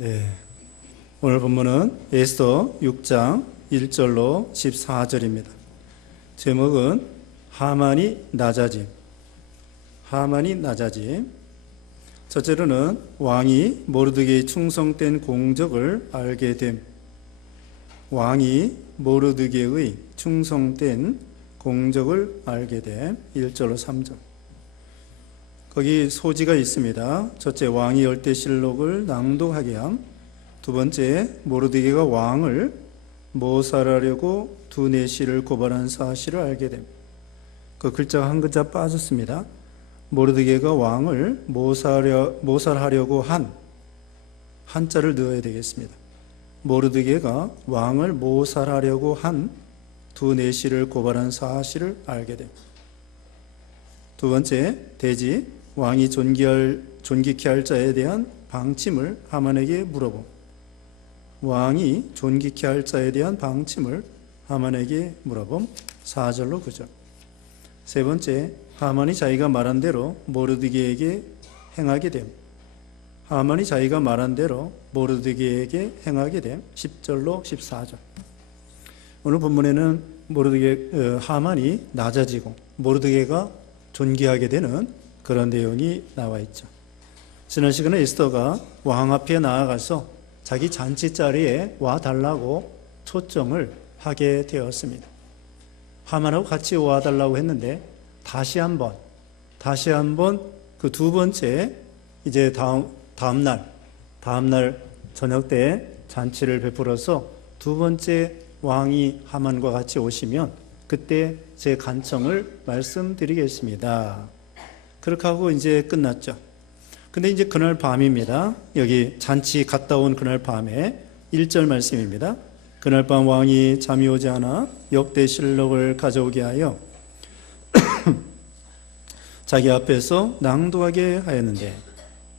네, 오늘 본문은 에스더 6장 1절로 14절입니다. 제목은 하만이 낮아짐. 하만이 낮아짐. 첫째로는 왕이 모르드게의 충성된 공적을 알게 됨. 왕이 모르드게의 충성된 공적을 알게 됨. 1절로 3절. 거기 소지가 있습니다. 첫째, 왕이 열대실록을 낭독하게 함. 두 번째, 모르드게가 왕을 모살하려고 두네시를 고발한 사실을 알게 됩니다. 그 글자가 한 글자 빠졌습니다. 모르드게가 왕을 모살하려고 한 한자를 넣어야 되겠습니다. 모르드게가 왕을 모살하려고 한 두네시를 고발한 사실을 알게 됩니다. 두 번째, 대지 왕이 존귀케 할 자에 대한 방침을 하만에게 물어봄. 왕이 존귀케 할 자에 대한 방침을 하만에게 물어봄. 4절로 9절. 세 번째, 하만이 자기가 말한 대로 모르드게에게 행하게 됨. 하만이 자기가 말한 대로 모르드게에게 행하게 됨. 10절로 14절. 오늘 본문에는 하만이 낮아지고 모르드게가 존귀하게 되는 그런 내용이 나와 있죠. 지난 시간에 에스더가 왕 앞에 나아가서 자기 잔치 자리에 와달라고 초청을 하게 되었습니다. 하만하고 같이 와달라고 했는데 다시 한번 그 두 번째 이제 다음날 저녁 때 잔치를 베풀어서 두 번째 왕이 하만과 같이 오시면 그때 제 간청을 말씀드리겠습니다. 그렇게 하고 이제 끝났죠. 근데 이제 그날 밤입니다. 여기 잔치 갔다 온 그날 밤에 1절 말씀입니다. 그날 밤 왕이 잠이 오지 않아 역대실록을 가져오게 하여 자기 앞에서 낭독하게 하였는데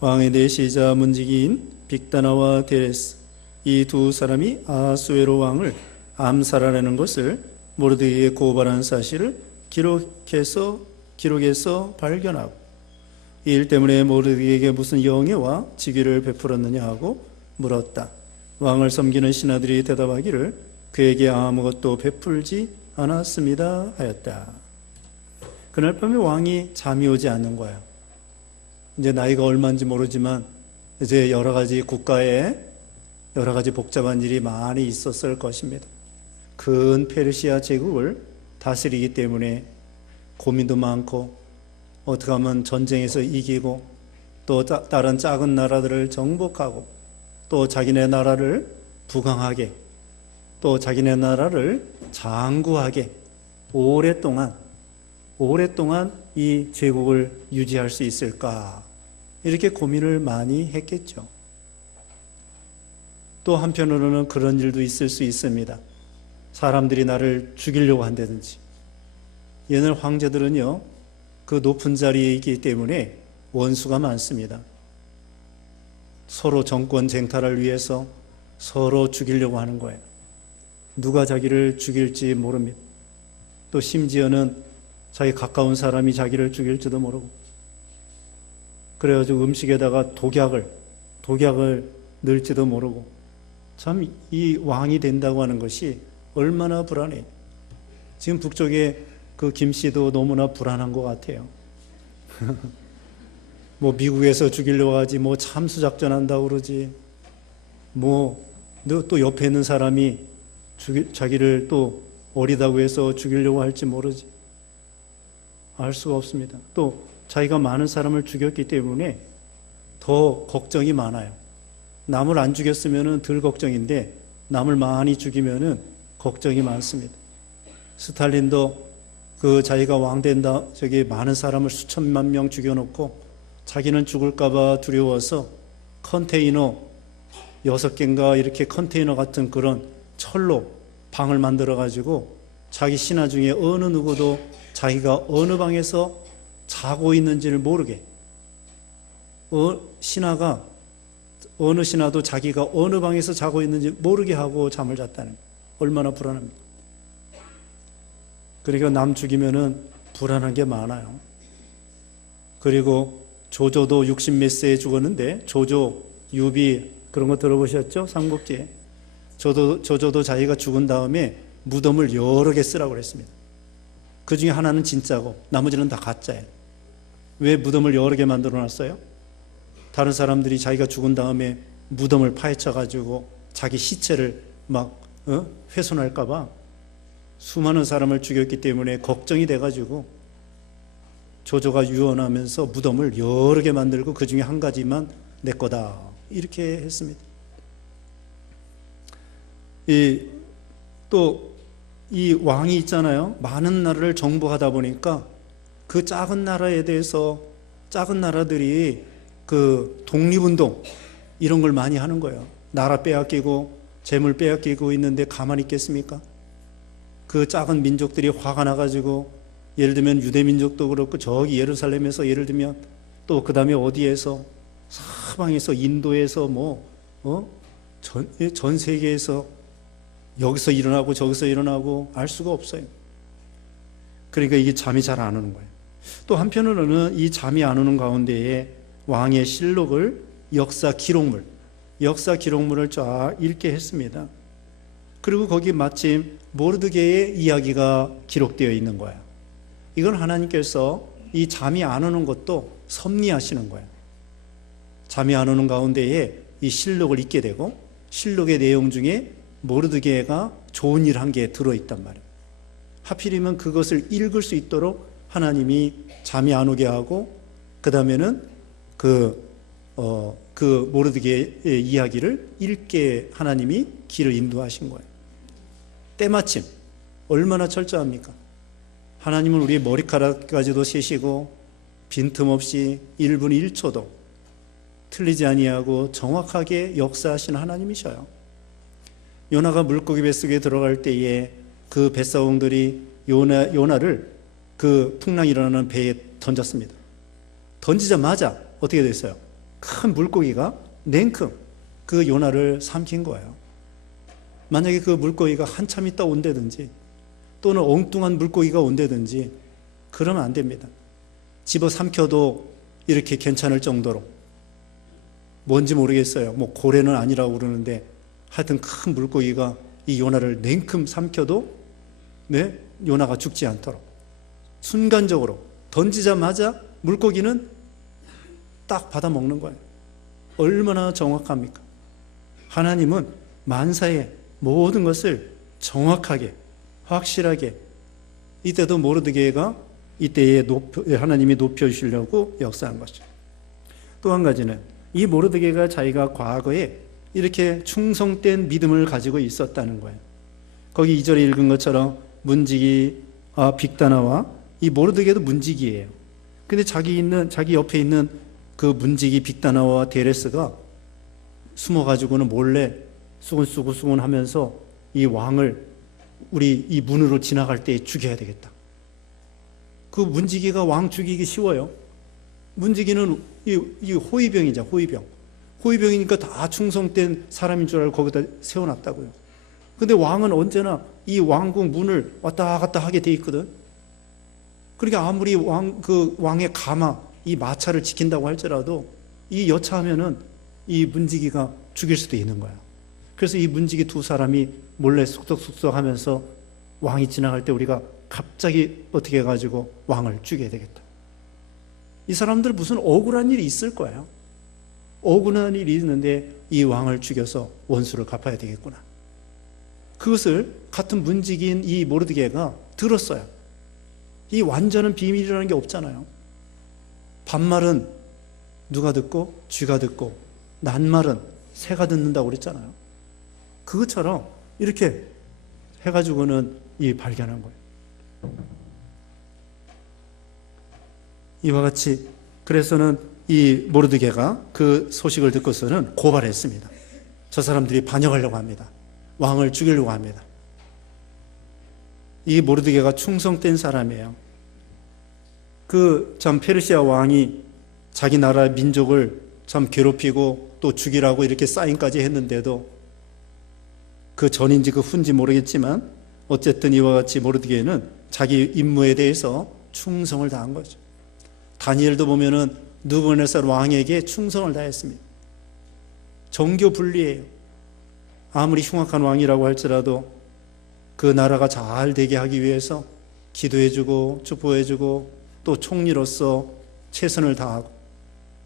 왕의 내시자 문지기인 빅다나와 데레스 이 두 사람이 아하수에로 왕을 암살하려는 것을 모르드게에게 고발한 사실을 기록에서 발견하고 이 일 때문에 모르드게에게 무슨 영예와 직위를 베풀었느냐 하고 물었다. 왕을 섬기는 신하들이 대답하기를 그에게 아무것도 베풀지 않았습니다 하였다. 그날 밤에 왕이 잠이 오지 않는 거예요. 이제 나이가 얼마인지 모르지만 이제 여러 가지 국가에 여러 가지 복잡한 일이 많이 있었을 것입니다. 큰 페르시아 제국을 다스리기 때문에 고민도 많고 어떻게 하면 전쟁에서 이기고 또 다른 작은 나라들을 정복하고 또 자기네 나라를 부강하게 또 자기네 나라를 장구하게 오랫동안 이 제국을 유지할 수 있을까 이렇게 고민을 많이 했겠죠. 또 한편으로는 그런 일도 있을 수 있습니다. 사람들이 나를 죽이려고 한다든지. 옛날 황제들은요 그 높은 자리에 있기 때문에 원수가 많습니다. 서로 정권 쟁탈을 위해서 서로 죽이려고 하는 거예요. 누가 자기를 죽일지 모릅니다. 또 심지어는 자기 가까운 사람이 자기를 죽일지도 모르고 그래가지고 음식에다가 독약을 넣을지도 모르고 참 이 왕이 된다고 하는 것이 얼마나 불안해요. 지금 북쪽에 그 김 씨도 너무나 불안한 것 같아요. 뭐 미국에서 죽이려고 하지 뭐 참수작전 한다고 그러지 뭐 또 옆에 있는 사람이 자기를 또 어리다고 해서 죽이려고 할지 모르지 알 수가 없습니다. 또 자기가 많은 사람을 죽였기 때문에 더 걱정이 많아요. 남을 안 죽였으면 덜 걱정인데 남을 많이 죽이면 걱정이 많습니다. 스탈린도 그 자기가 왕 된다 저기 많은 사람을 수천만 명 죽여놓고 자기는 죽을까봐 두려워서 컨테이너 6개인가 이렇게 컨테이너 같은 그런 철로 방을 만들어 가지고 자기 신하 중에 어느 누구도 자기가 어느 방에서 자고 있는지를 모르게 어느 신하도 자기가 어느 방에서 자고 있는지 모르게 하고 잠을 잤다는 거예요. 얼마나 불안합니까? 그러니까 남 죽이면은 불안한 게 많아요. 그리고 조조도 60몇 세에 죽었는데 조조, 유비, 그런 거 들어보셨죠? 삼국지에. 조조도 자기가 죽은 다음에 무덤을 여러 개 쓰라고 그랬습니다. 그 중에 하나는 진짜고 나머지는 다 가짜예요. 왜 무덤을 여러 개 만들어 놨어요? 다른 사람들이 자기가 죽은 다음에 무덤을 파헤쳐 가지고 자기 시체를 막 훼손할까 봐 수많은 사람을 죽였기 때문에 걱정이 돼 가지고 조조가 유언하면서 무덤을 여러 개 만들고 그 중에 한 가지만 내 거다 이렇게 했습니다. 또 이 왕이 있잖아요. 많은 나라를 정복하다 보니까 그 작은 나라에 대해서 작은 나라들이 그 독립운동 이런 걸 많이 하는 거예요. 나라 빼앗기고 재물 빼앗기고 있는데 가만히 있겠습니까? 그 작은 민족들이 화가 나가지고 예를 들면 유대민족도 그렇고 저기 예루살렘에서 예를 들면 또 그 다음에 어디에서 사방에서 인도에서 전 세계에서 여기서 일어나고 저기서 일어나고 알 수가 없어요. 그러니까 이게 잠이 잘 안 오는 거예요. 또 한편으로는 이 잠이 안 오는 가운데에 왕의 실록을 역사 기록물을 쫙 읽게 했습니다. 그리고 거기 마침 모르드게의 이야기가 기록되어 있는 거예요. 이건 하나님께서 이 잠이 안 오는 것도 섭리하시는 거예요. 잠이 안 오는 가운데에 이 실록을 읽게 되고 실록의 내용 중에 모르드게가 좋은 일 한 게 들어있단 말이에요. 하필이면 그것을 읽을 수 있도록 하나님이 잠이 안 오게 하고 그 다음에는 그 모르드게의 이야기를 읽게 하나님이 길을 인도하신 거예요. 때마침 얼마나 철저합니까? 하나님은 우리 머리카락까지도 세시고 빈틈없이 1분 1초도 틀리지 아니하고 정확하게 역사하시는 하나님이셔요. 요나가 물고기 뱃속에 들어갈 때에 그 뱃사공들이 요나를 그 풍랑이 일어나는 배에 던졌습니다. 던지자마자 어떻게 됐어요? 큰 물고기가 냉큼 그 요나를 삼킨 거예요. 만약에 그 물고기가 한참 있다 온다든지 또는 엉뚱한 물고기가 온다든지 그러면 안 됩니다. 집어 삼켜도 이렇게 괜찮을 정도로 뭔지 모르겠어요. 뭐 고래는 아니라고 그러는데 하여튼 큰 물고기가 이 요나를 냉큼 삼켜도 요나가 죽지 않도록 순간적으로 던지자마자 물고기는 딱 받아 먹는 거예요. 얼마나 정확합니까? 하나님은 만사의 모든 것을 정확하게 확실하게 이때도 모르드게가 이때에 하나님이 높여주시려고 역사한 것이죠. 또 한 가지는 이 모르드게가 자기가 과거에 이렇게 충성된 믿음을 가지고 있었다는 거예요. 거기 2절에 읽은 것처럼 문지기 빅다나와 이 모르드게도 문지기예요. 근데 자기 옆에 있는 그 문지기 빅다나와 데레스가 숨어가지고는 몰래 수군수군 하면서 이 왕을 우리 이 문으로 지나갈 때 죽여야 되겠다. 그 문지기가 왕 죽이기 쉬워요. 문지기는 이 호위병이죠, 호위병이니까 다 충성된 사람인 줄 알고 거기다 세워놨다고요. 근데 왕은 언제나 이 왕궁 문을 왔다 갔다 하게 돼 있거든. 그러니까 아무리 왕의 가마, 이 마차를 지킨다고 할지라도 이 여차하면은 이 문지기가 죽일 수도 있는 거야. 그래서 이 문지기 두 사람이 몰래 쑥덕쑥덕 하면서 왕이 지나갈 때 우리가 갑자기 어떻게 해가지고 왕을 죽여야 되겠다. 이 사람들 무슨 억울한 일이 있을 거예요. 억울한 일이 있는데 이 왕을 죽여서 원수를 갚아야 되겠구나. 그것을 같은 문지기인 이 모르드게가 들었어요. 이 완전한 비밀이라는 게 없잖아요. 반말은 누가 듣고 쥐가 듣고 낱말은 새가 듣는다고 그랬잖아요. 그것처럼 이렇게 해가지고는 이 발견한 거예요. 이와 같이 그래서는 이 모르드게가 그 소식을 듣고서는 고발했습니다. 저 사람들이 반역하려고 합니다. 왕을 죽이려고 합니다. 이 모르드게가 충성된 사람이에요. 그 참 페르시아 왕이 자기 나라 민족을 참 괴롭히고 또 죽이라고 이렇게 사인까지 했는데도 그 전인지 그 후인지 모르겠지만 어쨌든 이와 같이 모르드게는 자기 임무에 대해서 충성을 다한 거죠. 다니엘도 보면은 느부갓네살 왕에게 충성을 다했습니다. 정교 분리예요. 아무리 흉악한 왕이라고 할지라도 그 나라가 잘 되게 하기 위해서 기도해주고 축복해주고 또 총리로서 최선을 다하고,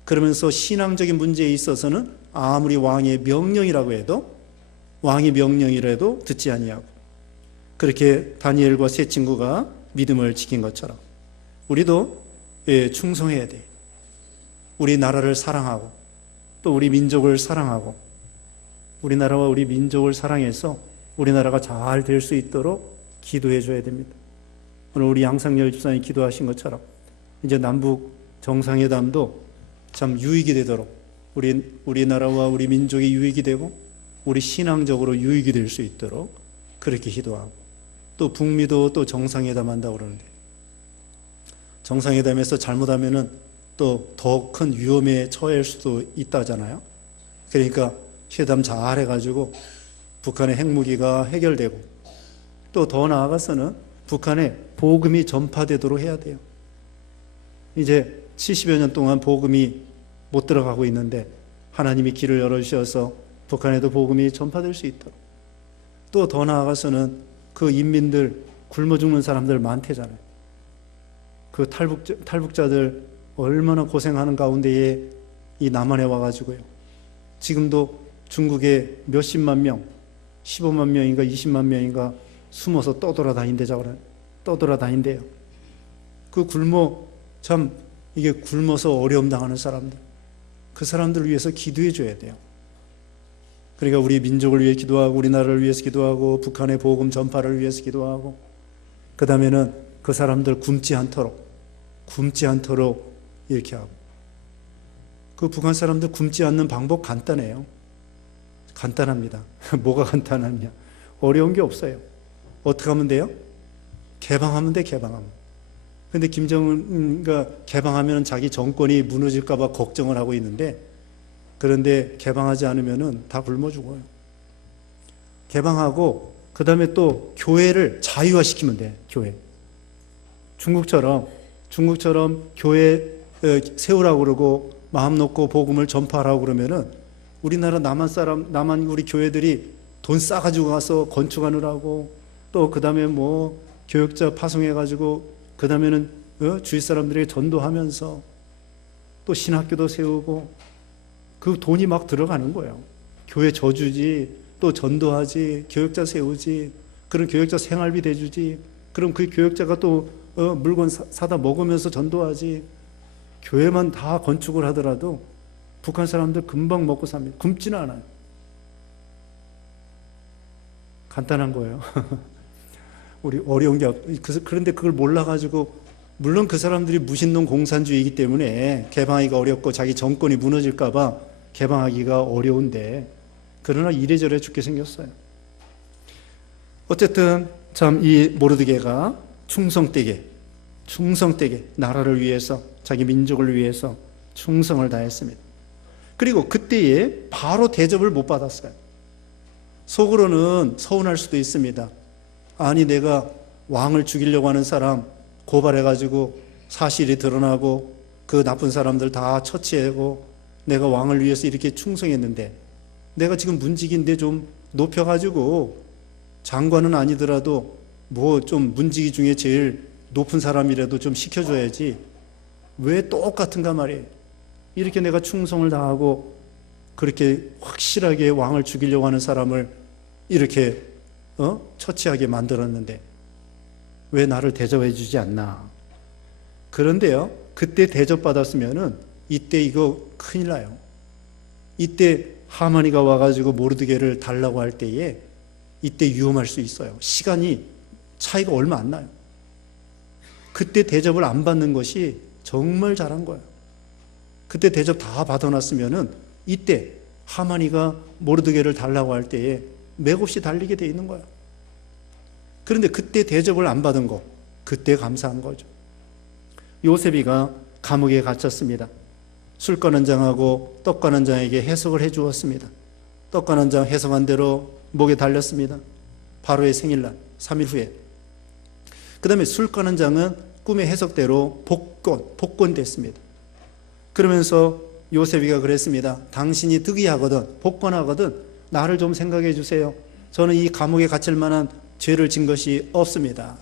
그러면서 신앙적인 문제에 있어서는 아무리 왕의 명령이라고 해도 왕의 명령이라도 듣지 아니하고, 그렇게 다니엘과 세 친구가 믿음을 지킨 것처럼 우리도 충성해야 돼. 우리 나라를 사랑하고 또 우리 민족을 사랑하고, 우리나라와 우리 민족을 사랑해서 우리나라가 잘 될 수 있도록 기도해 줘야 됩니다. 오늘 우리 양상열 집사님이 기도하신 것처럼 이제 남북 정상회담도 참 유익이 되도록 우리나라와 우리 민족이 유익이 되고 우리 신앙적으로 유익이 될 수 있도록 그렇게 기도하고, 또 북미도 또 정상회담 한다고 그러는데 정상회담에서 잘못하면은 또 더 큰 위험에 처할 수도 있다잖아요. 그러니까 회담 잘 해가지고 북한의 핵무기가 해결되고, 또 더 나아가서는 북한에 복음이 전파되도록 해야 돼요. 이제 70여 년 동안 복음이 못 들어가고 있는데 하나님이 길을 열어주셔서 북한에도 복음이 전파될 수 있도록, 또 더 나아가서는 그 인민들 굶어 죽는 사람들 많대잖아요. 그 탈북자들 얼마나 고생하는 가운데에 이 남한에 와가지고요. 지금도 중국에 몇십만 명, 15만 명인가 20만 명인가 숨어서 떠돌아다닌대요. 그 이게 굶어서 어려움 당하는 사람들, 그 사람들을 위해서 기도해 줘야 돼요. 그러니까 우리 민족을 위해 기도하고 우리나라를 위해서 기도하고 북한의 복음 전파를 위해서 기도하고, 그 다음에는 그 사람들 굶지 않도록 이렇게 하고, 그 북한 사람들 굶지 않는 방법 간단해요. 간단합니다. 뭐가 간단하냐? 어려운 게 없어요. 어떻게 하면 돼요? 개방하면 돼, 개방하면. 근데 김정은가 개방하면 자기 정권이 무너질까봐 걱정을 하고 있는데, 그런데 개방하지 않으면 다 굶어 죽어요. 개방하고, 그 다음에 또 교회를 자유화시키면 돼, 교회. 중국처럼 교회 세우라고 그러고 마음 놓고 복음을 전파하라고 그러면은 우리나라 남한 우리 교회들이 돈 싸가지고 가서 건축하느라고, 또 그 다음에 뭐 교역자 파송해가지고 그 다음에는 주위 사람들에게 전도하면서 또 신학교도 세우고, 그 돈이 막 들어가는 거예요. 교회 저주지, 또 전도하지, 교역자 세우지, 그런 교역자 생활비 대주지, 그럼 그 교역자가 또 물건 사다 먹으면서 전도하지. 교회만 다 건축을 하더라도 북한 사람들 금방 먹고 삽니다. 굶지는 않아요. 간단한 거예요. 우리 어려운 게 그런데 그걸 몰라가지고, 물론 그 사람들이 무신론 공산주의이기 때문에 개방하기가 어렵고 자기 정권이 무너질까봐 개방하기가 어려운데, 그러나 이래저래 죽게 생겼어요. 어쨌든 참 이 모르드게가 충성되게 나라를 위해서 자기 민족을 위해서 충성을 다했습니다. 그리고 그때에 바로 대접을 못 받았어요. 속으로는 서운할 수도 있습니다. 아니, 내가 왕을 죽이려고 하는 사람 고발해가지고 사실이 드러나고 그 나쁜 사람들 다 처치하고 내가 왕을 위해서 이렇게 충성했는데, 내가 지금 문직인데 좀 높여가지고 장관은 아니더라도 뭐 좀 문직이 중에 제일 높은 사람이라도 좀 시켜줘야지 왜 똑같은가 말이에요. 이렇게 내가 충성을 다하고 그렇게 확실하게 왕을 죽이려고 하는 사람을 이렇게 처치하게 만들었는데 왜 나를 대접해 주지 않나. 그런데요, 그때 대접받았으면은 이때 이거 큰일 나요. 이때 하만이가 와가지고 모르드게를 달라고 할 때에 이때 위험할 수 있어요. 시간이 차이가 얼마 안 나요. 그때 대접을 안 받는 것이 정말 잘한 거예요. 그때 대접 다 받아놨으면은 이때 하만이가 모르드게를 달라고 할 때에 맥없이 달리게 돼 있는 거예요. 그런데 그때 대접을 안 받은 거, 그때 감사한 거죠. 요셉이가 감옥에 갇혔습니다. 술관원장하고 떡관원장에게 해석을 해 주었습니다. 떡관원장 해석한 대로 목에 달렸습니다. 바로의 생일날 3일 후에. 그 다음에 술관원장은 꿈의 해석대로 복권됐습니다. 그러면서 요셉이가 그랬습니다. 당신이 득이하거든 복권하거든 나를 좀 생각해 주세요. 저는 이 감옥에 갇힐 만한 죄를 진 것이 없습니다.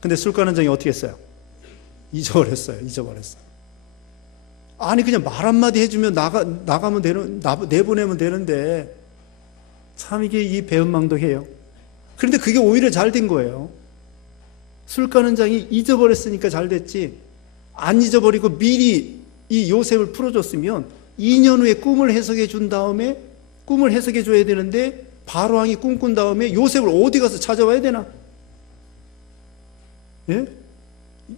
근데 술가는장이 어떻게 했어요? 잊어버렸어요. 아니 그냥 말 한마디 해주면 나가면 내보내면 되는데 참 이게 이 배은망덕해요. 그런데 그게 오히려 잘 된 거예요. 술가는장이 잊어버렸으니까 잘 됐지, 안 잊어버리고 미리 이 요셉을 풀어줬으면 2년 후에 꿈을 해석해 준 다음에 꿈을 해석해 줘야 되는데 바로왕이 꿈꾼 다음에 요셉을 어디 가서 찾아와야 되나? 예?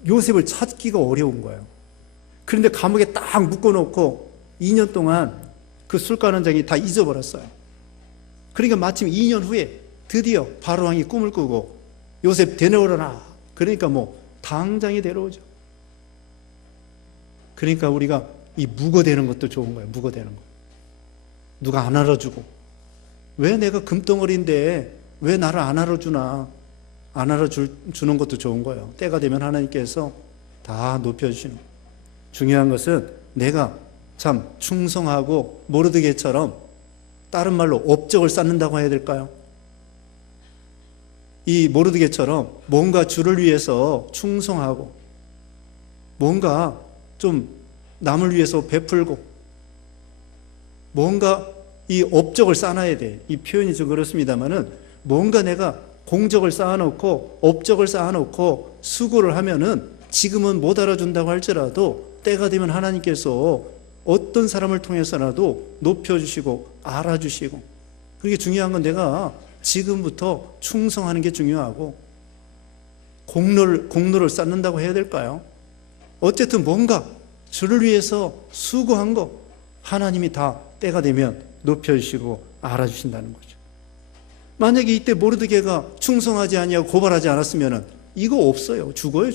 요셉을 찾기가 어려운 거예요. 그런데 감옥에 딱 묶어놓고 2년 동안 그 술가는장이 다 잊어버렸어요. 그러니까 마침 2년 후에 드디어 바로왕이 꿈을 꾸고 요셉 데려오라나. 그러니까 당장에 데려오죠. 그러니까 우리가 이 묵어대는 것도 좋은 거예요. 묵어대는 거. 누가 안 알아주고, 왜 내가 금덩어리인데 왜 나를 안 알아주나. 안 알아주는 것도 좋은 거예요. 때가 되면 하나님께서 다 높여주시는 거예요. 중요한 것은 내가 참 충성하고 모르드게처럼, 다른 말로 업적을 쌓는다고 해야 될까요? 이 모르드게처럼 뭔가 주를 위해서 충성하고 뭔가 좀 남을 위해서 베풀고 뭔가 이 업적을 쌓아야 돼. 이 표현이 좀 그렇습니다만은 뭔가 내가 공적을 쌓아놓고 업적을 쌓아놓고 수고를 하면은 지금은 못 알아준다고 할지라도 때가 되면 하나님께서 어떤 사람을 통해서라도 높여주시고 알아주시고, 그게 중요한 건 내가 지금부터 충성하는 게 중요하고 공로를 쌓는다고 해야 될까요? 어쨌든 뭔가 주를 위해서 수고한 거 하나님이 다 때가 되면 높여주시고 알아주신다는 거죠. 만약에 이때 모르드게가 충성하지 아니하고 고발하지 않았으면 이거 없어요. 죽어요.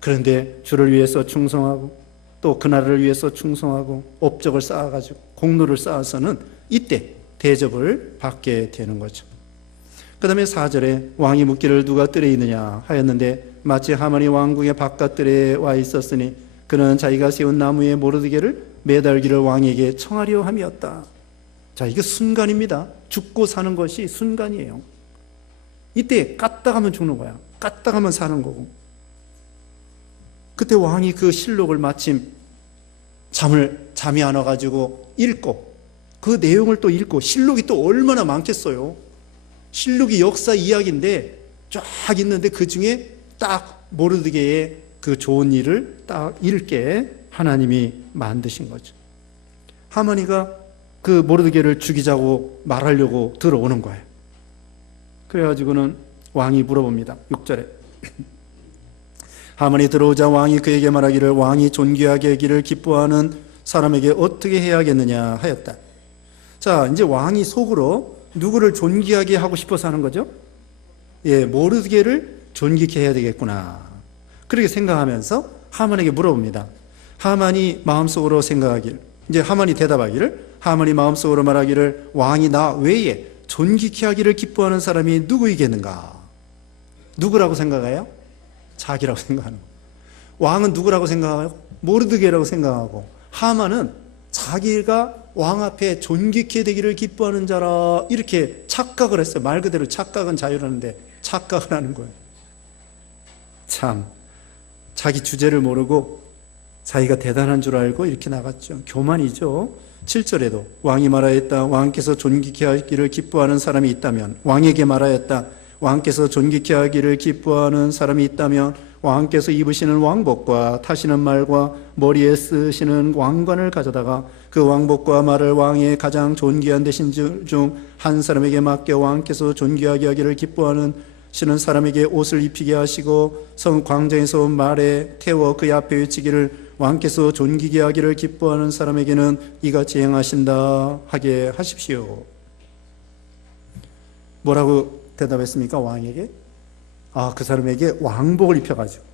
그런데 주를 위해서 충성하고 또 그나라를 위해서 충성하고 업적을 쌓아가지고 공로를 쌓아서는 이때 대접을 받게 되는 거죠. 그 다음에 4절에 왕이 묻기를 누가 뜰에 있느냐 하였는데 마치 하만이 왕궁의 바깥뜰에 와 있었으니 그는 자기가 세운 나무에 모르드게를 매달기를 왕에게 청하려 함이었다. 자, 이게 순간입니다. 죽고 사는 것이 순간이에요. 이때 까딱하면 죽는 거야. 까딱하면 사는 거고. 그때 왕이 그 실록을 마침 잠이 안 와가지고 읽고 그 내용을 또 읽고, 실록이 또 얼마나 많겠어요. 실록이 역사 이야기인데 쫙 있는데 그 중에 딱 모르드게의 그 좋은 일을 딱 읽게 하나님이 만드신 거죠. 하만이가 그 모르드게를 죽이자고 말하려고 들어오는 거예요. 그래가지고는 왕이 물어봅니다. 6절에 하만이 들어오자 왕이 그에게 말하기를 왕이 존귀하게 하기를 기뻐하는 사람에게 어떻게 해야겠느냐 하였다. 자, 이제 왕이 속으로 누구를 존귀하게 하고 싶어서 하는 거죠? 예, 모르드게를 존귀케 해야 되겠구나. 그렇게 생각하면서 하만에게 물어봅니다. 하만이 마음속으로 생각하기를, 이제 하만이 대답하기를, 하만이 마음속으로 말하기를 왕이 나 외에 존귀케 하기를 기뻐하는 사람이 누구이겠는가? 누구라고 생각해요? 자기라고 생각하는 거예요. 왕은 누구라고 생각해요? 모르드게라고 생각하고, 하만은 자기가 왕 앞에 존귀케 되기를 기뻐하는 자라 이렇게 착각을 했어요. 말 그대로 착각은 자유라는데 착각을 하는 거예요. 참, 자기 주제를 모르고 자기가 대단한 줄 알고 이렇게 나갔죠. 교만이죠. 7절에도 왕이 말하였다. 왕께서 존귀케 하기를 기뻐하는 사람이 있다면, 왕에게 말하였다. 왕께서 존귀케 하기를 기뻐하는 사람이 있다면 왕께서 입으시는 왕복과 타시는 말과 머리에 쓰시는 왕관을 가져다가 그 왕복과 말을 왕의 가장 존귀한 대신 중 한 사람에게 맡겨 왕께서 존귀하게 하기를 기뻐하는 시는 사람에게 옷을 입히게 하시고 성 광장에서 말에 태워 그 앞에 외치기를 왕께서 존귀게 하기를 기뻐하는 사람에게는 이같이 행하신다 하게 하십시오. 뭐라고 대답했습니까? 왕에게? 그 사람에게 왕복을 입혀가지고,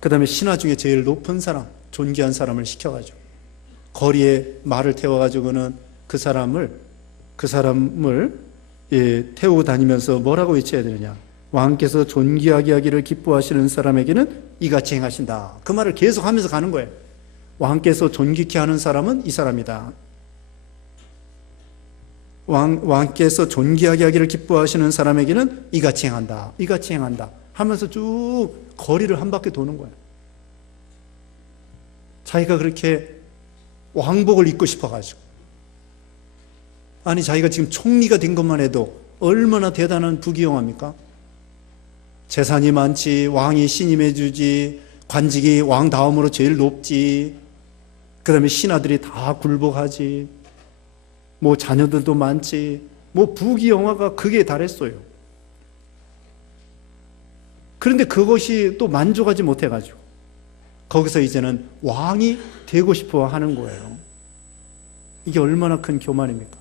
그 다음에 신하 중에 제일 높은 사람, 존귀한 사람을 시켜가지고 거리에 말을 태워가지고는 그 사람을 태우고 다니면서 뭐라고 외쳐야 되느냐? 왕께서 존귀하게 하기를 기뻐하시는 사람에게는 이같이 행하신다. 그 말을 계속 하면서 가는 거예요. 왕께서 존귀케 하는 사람은 이 사람이다. 왕께서 존귀하게 하기를 기뻐하시는 사람에게는 이같이 행한다. 이같이 행한다. 하면서 쭉 거리를 한 바퀴 도는 거예요. 자기가 그렇게 왕복을 입고 싶어가지고. 아니, 자기가 지금 총리가 된 것만 해도 얼마나 대단한 부귀영화입니까? 재산이 많지, 왕이 신임해주지, 관직이 왕 다음으로 제일 높지, 그 다음에 신하들이 다 굴복하지, 뭐 자녀들도 많지, 뭐 부귀영화가 극에 달했어요. 그런데 그것이 또 만족하지 못해가지고 거기서 이제는 왕이 되고 싶어 하는 거예요. 이게 얼마나 큰 교만입니까?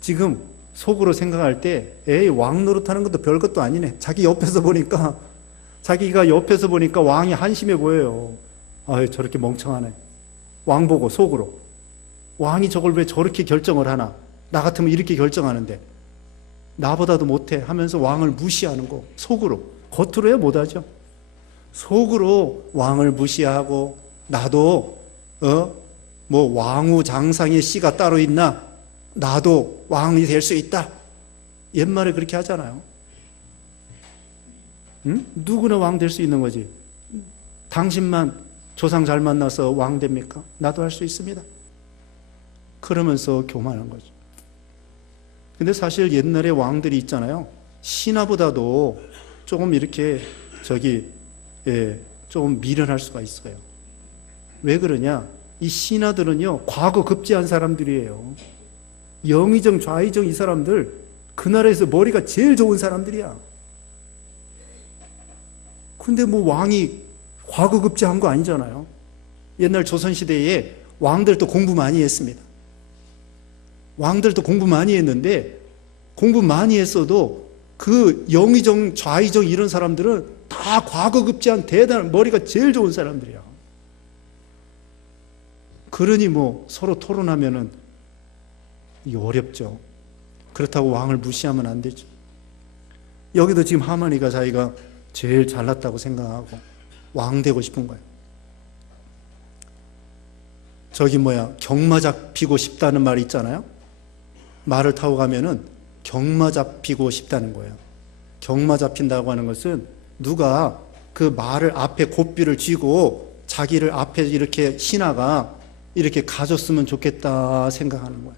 지금 속으로 생각할 때 에이, 왕 노릇하는 것도 별것도 아니네. 자기가 옆에서 보니까 왕이 한심해 보여요. 아유, 저렇게 멍청하네. 왕 보고 속으로 왕이 저걸 왜 저렇게 결정을 하나? 나 같으면 이렇게 결정하는데 나보다도 못해 하면서 왕을 무시하는 거. 속으로. 겉으로야 못하죠. 속으로 왕을 무시하고, 나도 뭐 왕후 장상의 씨가 따로 있나? 나도 왕이 될 수 있다. 옛말에 그렇게 하잖아요. 응? 누구나 왕 될 수 있는 거지. 당신만 조상 잘 만나서 왕 됩니까? 나도 할 수 있습니다. 그러면서 교만한 거죠. 근데 사실 옛날에 왕들이 있잖아요. 신하보다도 조금 이렇게 좀 미련할 수가 있어요. 왜 그러냐? 이 신하들은요, 과거 급제한 사람들이에요. 영의정, 좌의정 이 사람들, 그 나라에서 머리가 제일 좋은 사람들이야. 근데 뭐 왕이 과거 급제한 거 아니잖아요. 옛날 조선시대에 왕들도 공부 많이 했습니다. 왕들도 공부 많이 했는데, 공부 많이 했어도 그 영의정, 좌의정 이런 사람들은 다 과거 급제한 대단한, 머리가 제일 좋은 사람들이야. 그러니 뭐 서로 토론하면은 이게 어렵죠. 그렇다고 왕을 무시하면 안 되죠. 여기도 지금 하만이가 자기가 제일 잘났다고 생각하고 왕 되고 싶은 거예요. 경마 잡히고 싶다는 말이 있잖아요. 말을 타고 가면은 경마 잡히고 싶다는 거예요. 경마 잡힌다고 하는 것은 누가 그 말을 앞에 고삐를 쥐고 자기를 앞에 이렇게 신하가 이렇게 가졌으면 좋겠다 생각하는 거예요.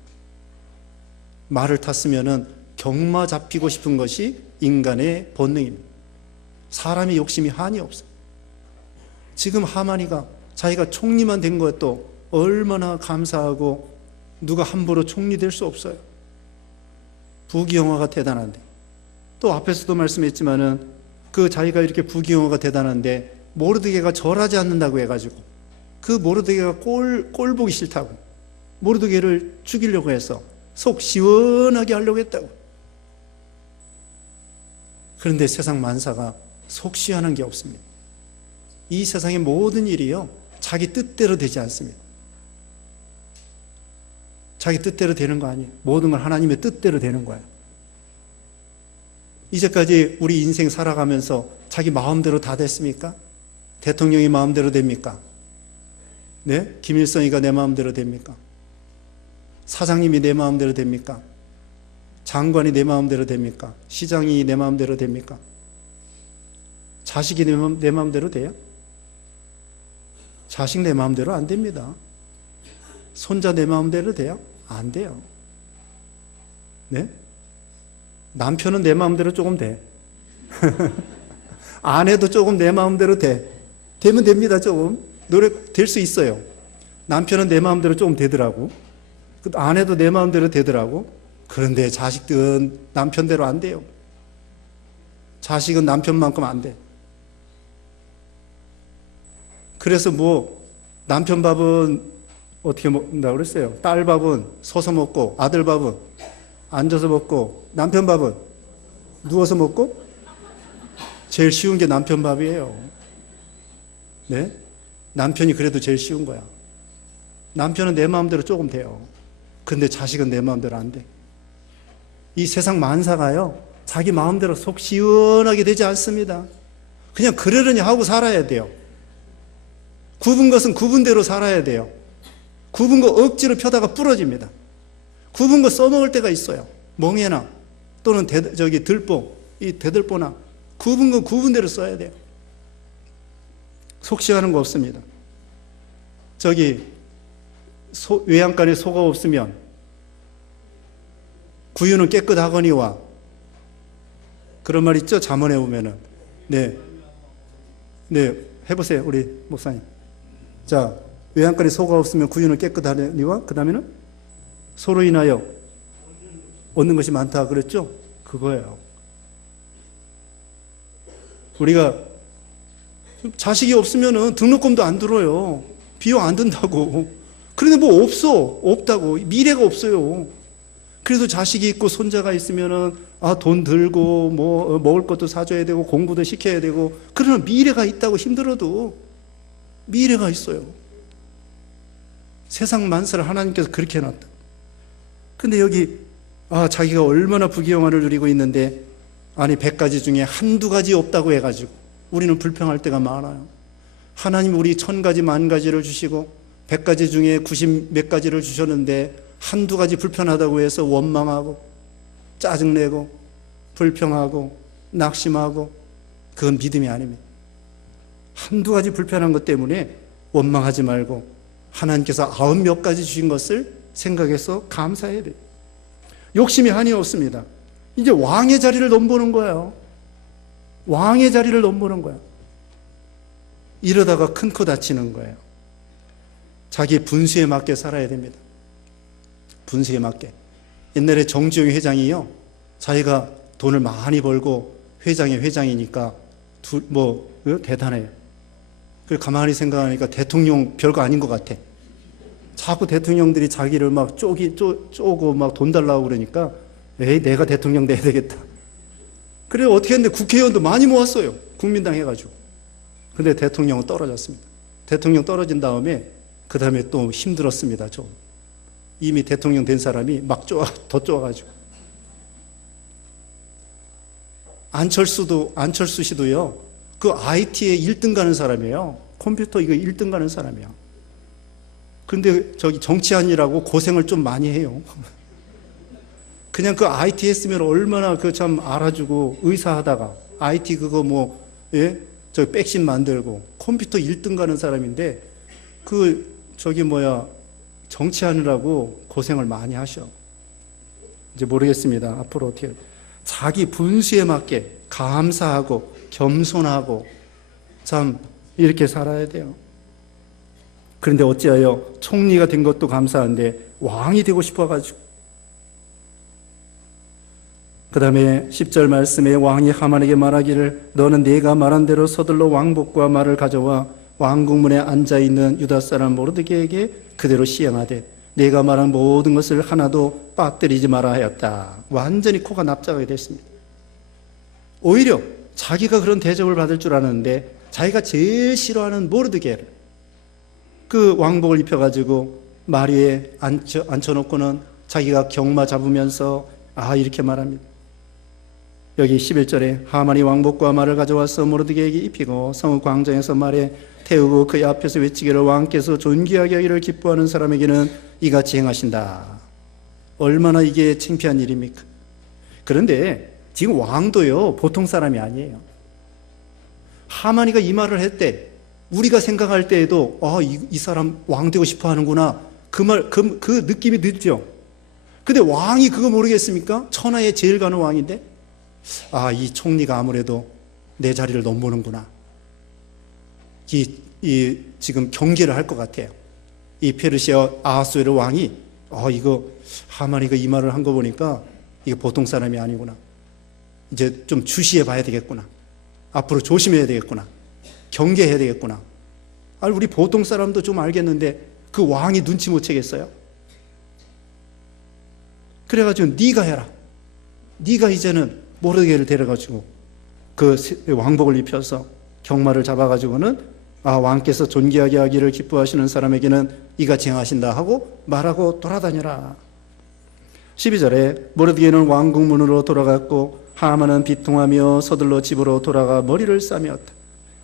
말을 탔으면은 경마 잡히고 싶은 것이 인간의 본능입니다. 사람의 욕심이 한이 없어요. 지금 하만이가 자기가 총리만 된 것도 얼마나 감사하고 누가 함부로 총리 될 수 없어요. 부귀영화가 대단한데, 또 앞에서도 말씀했지만은 그 자기가 이렇게 부귀영화가 대단한데 모르드게가 절하지 않는다고 해가지고 그 모르드게가 꼴 보기 싫다고 모르드게를 죽이려고 해서 속 시원하게 하려고 했다고. 그런데 세상 만사가 속 시원한 게 없습니다. 이 세상의 모든 일이요, 자기 뜻대로 되지 않습니다. 자기 뜻대로 되는 거 아니에요. 모든 걸 하나님의 뜻대로 되는 거예요. 이제까지 우리 인생 살아가면서 자기 마음대로 다 됐습니까? 대통령이 마음대로 됩니까? 네? 김일성이가 내 마음대로 됩니까? 사장님이 내 마음대로 됩니까? 장관이 내 마음대로 됩니까? 시장이 내 마음대로 됩니까? 자식이 내 마음대로 돼요? 자식 내 마음대로 안 됩니다. 손자 내 마음대로 돼요? 안 돼요. 네? 남편은 내 마음대로 조금 돼. 아내도 조금 내 마음대로 돼. 되면 됩니다, 조금. 될 수 있어요. 남편은 내 마음대로 조금 되더라고. 아내도 내 마음대로 되더라고. 그런데 자식들은 남편대로 안 돼요. 자식은 남편만큼 안 돼. 그래서 뭐 남편 밥은 어떻게 먹는다고 그랬어요? 딸 밥은 서서 먹고, 아들 밥은 앉아서 먹고, 남편 밥은 누워서 먹고. 제일 쉬운 게 남편 밥이에요. 네? 남편이 그래도 제일 쉬운 거야. 남편은 내 마음대로 조금 돼요. 근데 자식은 내 마음대로 안 돼. 이 세상 만사가요, 자기 마음대로 속 시원하게 되지 않습니다. 그냥 그러려니 하고 살아야 돼요. 굽은 것은 굽은 대로 살아야 돼요. 굽은 거 억지로 펴다가 부러집니다. 굽은 거 써먹을 때가 있어요. 멍에나 또는 들보, 이 대들보나 굽은 거 굽은 대로 써야 돼요. 속시하는 거 없습니다. 외양간에 소가 없으면 구유는 깨끗하거니와 그런 말 있죠? 잠언에 보면은. 네, 해보세요, 우리 목사님. 자, 외양간에 소가 없으면 구유는 깨끗하니와 그 다음에는 소로 인하여 얻는 것이 많다 그랬죠? 그거예요. 우리가 자식이 없으면은 등록금도 안 들어요. 비용 안 든다고. 그런데 뭐 없다고. 미래가 없어요. 그래도 자식이 있고 손자가 있으면은 돈 들고 뭐 먹을 것도 사줘야 되고 공부도 시켜야 되고, 그러나 미래가 있다고 힘들어도 미래가 있어요. 세상 만사를 하나님께서 그렇게 해놨다. 근데 여기 자기가 얼마나 부귀영화를 누리고 있는데 100가지 중에 한두 가지 없다고 해가지고 우리는 불평할 때가 많아요. 하나님 우리 1000가지, 10,000가지를 주시고 100가지 중에 90 몇 가지를 주셨는데 한두 가지 불편하다고 해서 원망하고 짜증내고 불평하고 낙심하고, 그건 믿음이 아닙니다. 한두 가지 불편한 것 때문에 원망하지 말고 하나님께서 90 몇 가지 주신 것을 생각해서 감사해야 돼요. 욕심이 한이 없습니다. 이제 왕의 자리를 넘보는 거예요. 왕의 자리를 넘보는 거예요. 이러다가 큰 코 다치는 거예요. 자기 분수에 맞게 살아야 됩니다. 분수에 맞게. 옛날에 정주영 회장이요, 자기가 돈을 많이 벌고 회장이니까 대단해요. 그래서 가만히 생각하니까 대통령 별거 아닌 것 같아. 자꾸 대통령들이 자기를 막 쪼고 막 돈 달라고 그러니까 내가 대통령 돼야 되겠다. 그래서 어떻게 했는데 국회의원도 많이 모았어요. 국민당 해가지고. 근데 대통령은 떨어졌습니다. 대통령 떨어진 다음에 그 다음에 또 힘들었습니다. 좀 이미 대통령 된 사람이 막 더 쪼아가지고. 안철수 씨도요, 그 IT에 1등 가는 사람이에요. 컴퓨터 이거 1등 가는 사람이야. 근데 정치하느라고 고생을 좀 많이 해요. 그냥 그 IT 했으면 얼마나 참 알아주고, 의사하다가 IT 그거 백신 만들고 컴퓨터 1등 가는 사람인데 정치하느라고 고생을 많이 하셔. 이제 모르겠습니다. 앞으로 어떻게. 자기 분수에 맞게 감사하고 겸손하고 참 이렇게 살아야 돼요. 그런데 어찌하여 총리가 된 것도 감사한데 왕이 되고 싶어가지고. 그 다음에 10절 말씀에 왕이 하만에게 말하기를 너는 네가 말한 대로 서둘러 왕복과 말을 가져와 왕궁문에 앉아있는 유다 사람 모르드게에게 그대로 시행하되 네가 말한 모든 것을 하나도 빠뜨리지 말아 하였다. 완전히 코가 납작하게 됐습니다. 오히려 자기가 그런 대접을 받을 줄 아는데 자기가 제일 싫어하는 모르드게를 그 왕복을 입혀가지고 말 위에 앉혀놓고는 자기가 경마 잡으면서 이렇게 말합니다. 여기 11절에 하만이 왕복과 말을 가져와서 모르드게에게 입히고 성읍 광장에서 말에 태우고 그의 앞에서 외치기를 왕께서 존귀하게 하기를 기뻐하는 사람에게는 이같이 행하신다. 얼마나 이게 창피한 일입니까? 그런데 지금 왕도요 보통 사람이 아니에요. 하만이가 이 말을 했대. 우리가 생각할 때에도 이 사람 왕 되고 싶어 하는구나, 그 느낌이 들죠. 근데 왕이 그거 모르겠습니까? 천하의 제일 가는 왕인데 이 총리가 아무래도 내 자리를 넘보는구나. 지금 경계를 할 것 같아요. 이 페르시아 아하수에르 왕이 이거 하만이가 이 말을 한 거 보니까 이게 보통 사람이 아니구나. 이제 좀 주시해 봐야 되겠구나. 앞으로 조심해야 되겠구나. 경계해야 되겠구나. 우리 보통 사람도 좀 알겠는데 그 왕이 눈치 못 채겠어요? 그래가지고 네가 해라. 네가 이제는 모르드게를 데려가지고 그 왕복을 입혀서 경마를 잡아가지고는 왕께서 존귀하게 하기를 기뻐하시는 사람에게는 이같이 행하신다 하고 말하고 돌아다녀라. 12절에 모르드게는 왕궁문으로 돌아갔고 하만은 비통하며 서둘러 집으로 돌아가 머리를 싸매었다.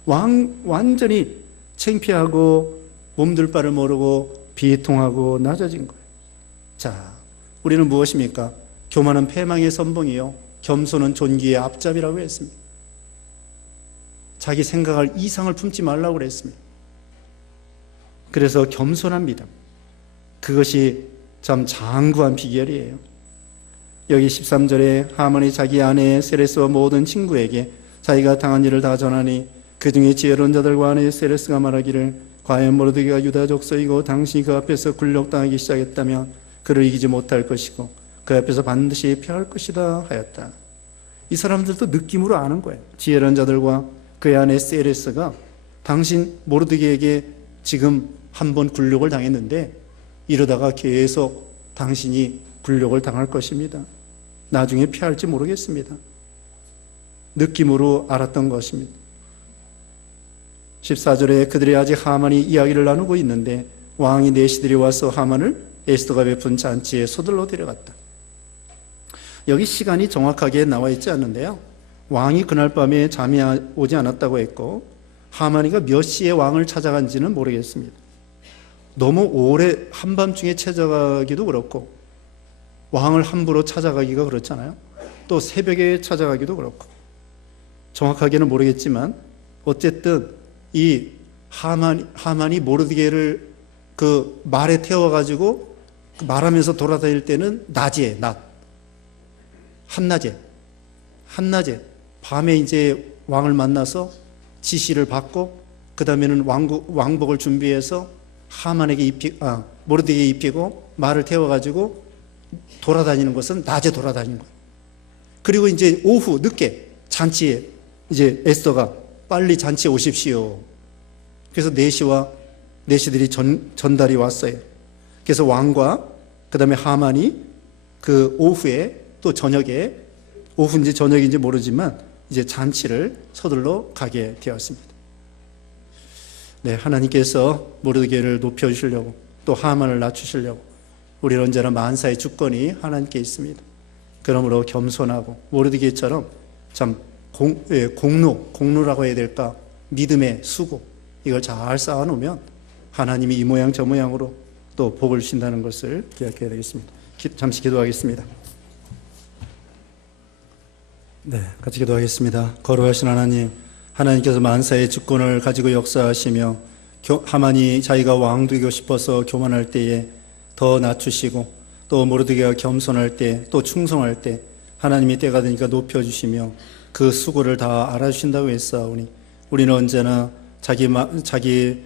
완전히 창피하고 몸둘 바를 모르고 비통하고 낮아진 거예요. 자, 우리는 무엇입니까? 교만은 패망의 선봉이요, 겸손은 존귀의 앞잡이라고 했습니다. 자기 생각할 이상을 품지 말라고 그랬습니다. 그래서 겸손한 믿음, 그것이 참 장구한 비결이에요. 여기 13절에 하만이 자기 아내 세레스와 모든 친구에게 자기가 당한 일을 다 전하니 그 중에 지혜로운 자들과 아내 세레스가 말하기를 과연 모르드게가 유다 족속이고 당신이 그 앞에서 굴욕당하기 시작했다면 그를 이기지 못할 것이고 그 앞에서 반드시 패할 것이다 하였다. 이 사람들도 느낌으로 아는 거예요. 지혜로운 자들과 그의 아내 세레스가 당신 모르드게에게 지금 한번 굴욕을 당했는데 이러다가 계속 당신이 굴욕을 당할 것입니다. 나중에 피할지 모르겠습니다. 느낌으로 알았던 것입니다. 14절에 그들이 아직 하만이 이야기를 나누고 있는데 왕이 내시들이 와서 하만을 에스더가 베푼 잔치에 서둘러 데려갔다. 여기 시간이 정확하게 나와 있지 않는데요, 왕이 그날 밤에 잠이 오지 않았다고 했고 하만이가 몇 시에 왕을 찾아간지는 모르겠습니다. 너무 오래 한밤중에 찾아가기도 그렇고 왕을 함부로 찾아가기가 그렇잖아요. 또 새벽에 찾아가기도 그렇고 정확하게는 모르겠지만 어쨌든 이 하만이 모르드게를 그 말에 태워가지고 말하면서 돌아다닐 때는 낮에, 한낮에 밤에 이제 왕을 만나서 지시를 받고 그 다음에는 왕복을 준비해서 하만에게 모르드게에 입히고 말을 태워가지고 돌아다니는 것은 낮에 돌아다니는 거예요. 그리고 이제 오후 늦게 잔치에 이제 에스더가 빨리 잔치에 오십시오. 그래서 내시들이 전달이 왔어요. 그래서 왕과 그 다음에 하만이 그 오후에 또 저녁에, 오후인지 저녁인지 모르지만 이제 잔치를 서둘러 가게 되었습니다. 네, 하나님께서 모르드게를 높여주시려고 또 하만을 낮추시려고 우리는 언제나 만사의 주권이 하나님께 있습니다. 그러므로 겸손하고 모르드게처럼 참 공로라고 해야 될까, 믿음의 수고, 이걸 잘 쌓아놓으면 하나님이 이 모양 저 모양으로 또 복을 주신다는 것을 기억해야 되겠습니다. 잠시 기도하겠습니다. 네, 같이 기도하겠습니다. 거룩하신 하나님, 하나님께서 만사의 주권을 가지고 역사하시며 하만이 자기가 왕 되고 싶어서 교만할 때에 더 낮추시고 또 모르드게가 겸손할 때 또 충성할 때 하나님이 때가 되니까 높여주시며 그 수고를 다 알아주신다고 했사오니 우리는 언제나 자기의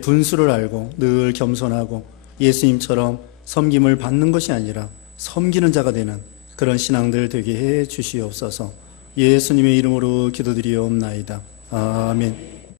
분수를 알고 늘 겸손하고 예수님처럼 섬김을 받는 것이 아니라 섬기는 자가 되는 그런 신앙들 되게 해 주시옵소서. 예수님의 이름으로 기도드리옵나이다. 아멘.